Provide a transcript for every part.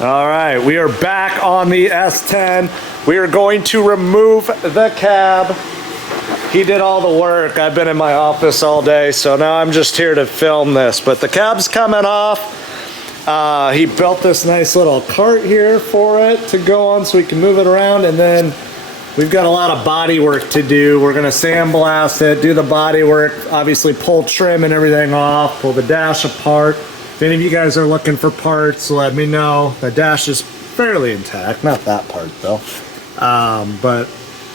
All right, we are back on the S10. We are going to remove the cab. He did all the work. I've been in my office all day, so now I'm just here to film this. But the cab's coming off. He built this nice little cart here for it to go on so we can move it around, and then we've got a lot of body work to do. We're gonna sandblast it, do the body work, obviously pull trim and everything off, pull the dash apart. If any of you guys are looking for parts, let me know. The dash is fairly intact, not that part though. But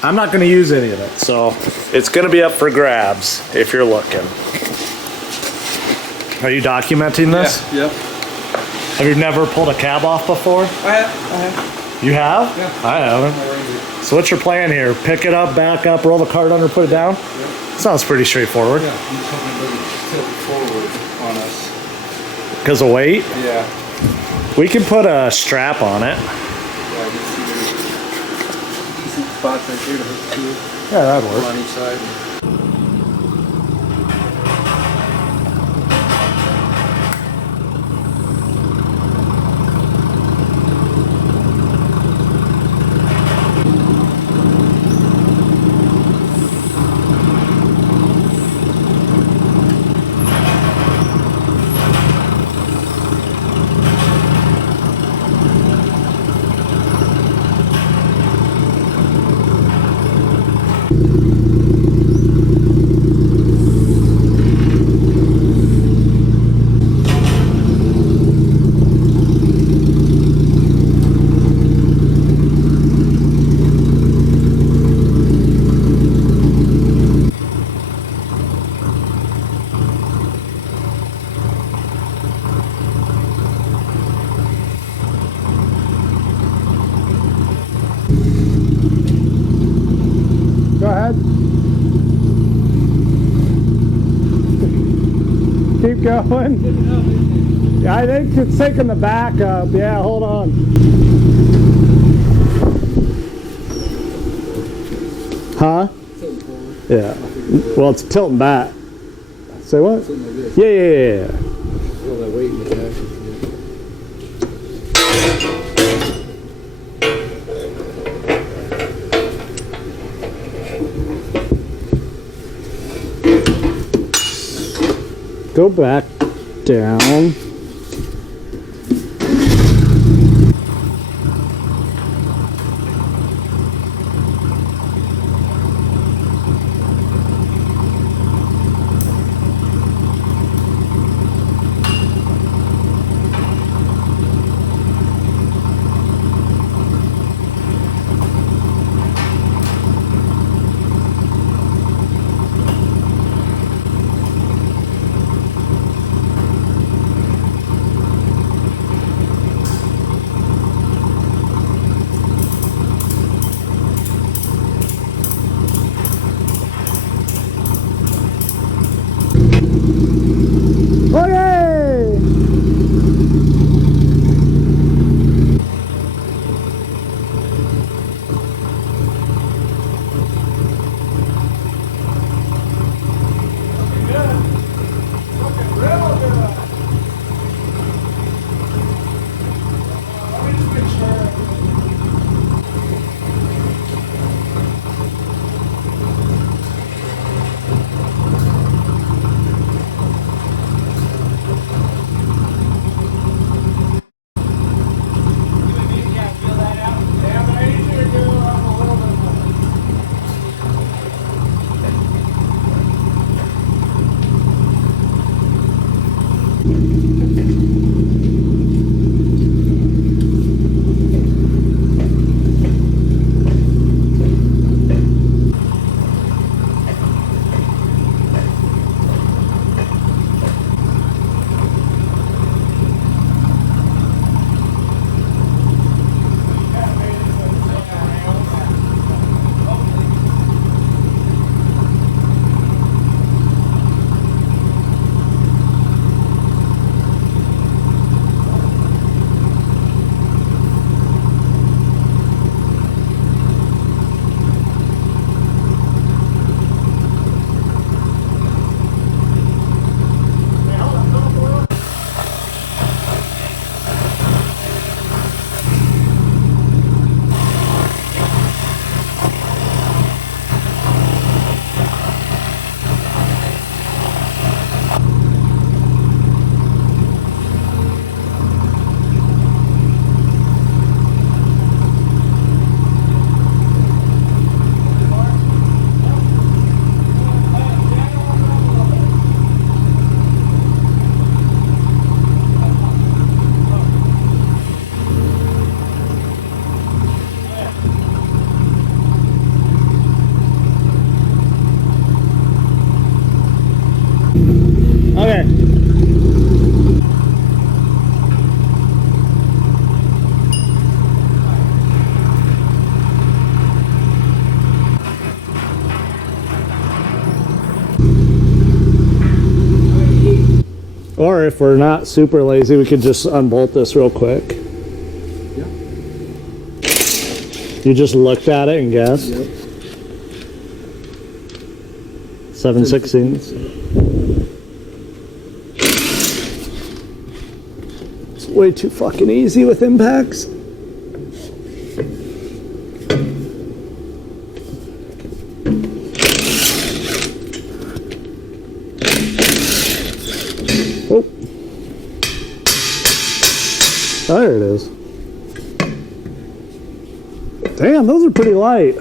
I'm not gonna use any of it, so it's gonna be up for grabs if you're looking. Are you documenting this? Yeah. Have you never pulled a cab off before? I have. You have? Yeah. I haven't. So what's your plan here? Pick it up, back up, roll the cart under, put it down? Yeah. Sounds pretty straightforward. Yeah, I'm just hoping it doesn't tilt forward on us. Because of weight? Yeah. We can put a strap on it. Yeah, I can see there's decent spots right here to hook to. Yeah, that'd work. On each side. Go ahead. Keep going. I think it's taking the back up. Yeah, hold on. Huh? Yeah. Well, it's tilting back. Say what? Yeah. Feel that weight in the dash. Go back down. Or if we're not super lazy, we could just unbolt this real quick. Yeah. You just looked at it and guessed? Yep. 7/16. It's way too fucking easy with impacts. Oh. There it is. Damn, those are pretty light.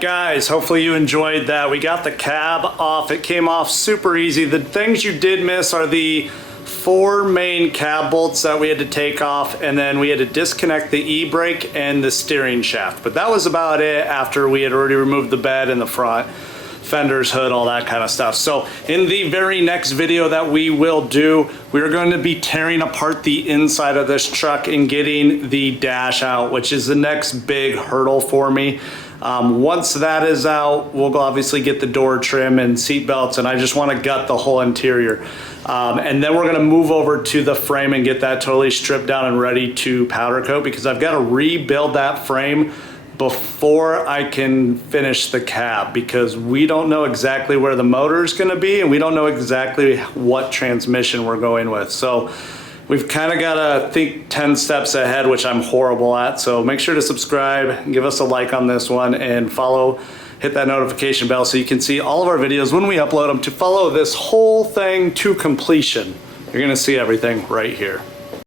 Guys, hopefully you enjoyed that. We got the cab off. It came off super easy. The things you did miss are the 4 main cab bolts that we had to take off, and then we had to disconnect the e-brake and the steering shaft. But that was about it after we had already removed the bed in the front, fenders, hood, all that kind of stuff. So in the very next video that we will do, we're going to be tearing apart the inside of this truck and getting the dash out, which is the next big hurdle for me. Once that is out, we'll go obviously get the door trim and seat belts, and I just want to gut the whole interior. And then we're going to move over to the frame and get that totally stripped down and ready to powder coat, because I've got to rebuild that frame before I can finish the cab, because we don't know exactly where the motor is going to be, and we don't know exactly what transmission we're going with. So we've kind of got to think 10 steps ahead, which I'm horrible at. So make sure to subscribe, give us a like on this one, and follow, hit that notification bell so you can see all of our videos when we upload them, to follow this whole thing to completion. You're going to see everything right here.